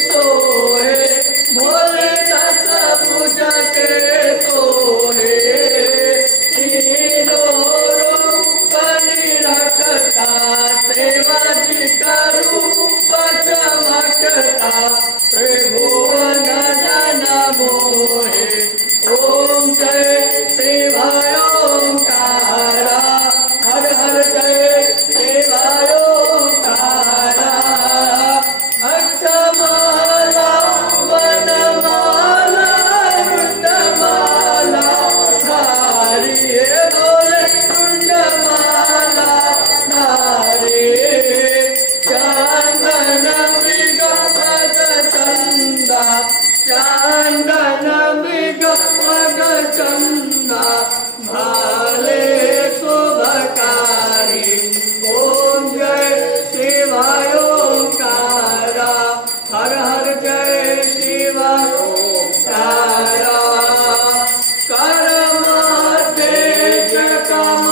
सोहे भोले दस पूजते सोहे तीनों रूप निरखता सेवा जी का रूप चमकता त्रिभुवन जन मोहे ओम जय शिवाय ओंकारा हर हर जय शिवाय ओंकारा अक्षमाला वनमाला रुद्रमाला धारी बोले रुद्रमाला धारी चंदन विगमग चंदा चंदन विगमग चंदा भाले शुभकारी ओम जय शिवाय ओंकारा हर हर जय शिवाय ओंकारा कर्म तेज कम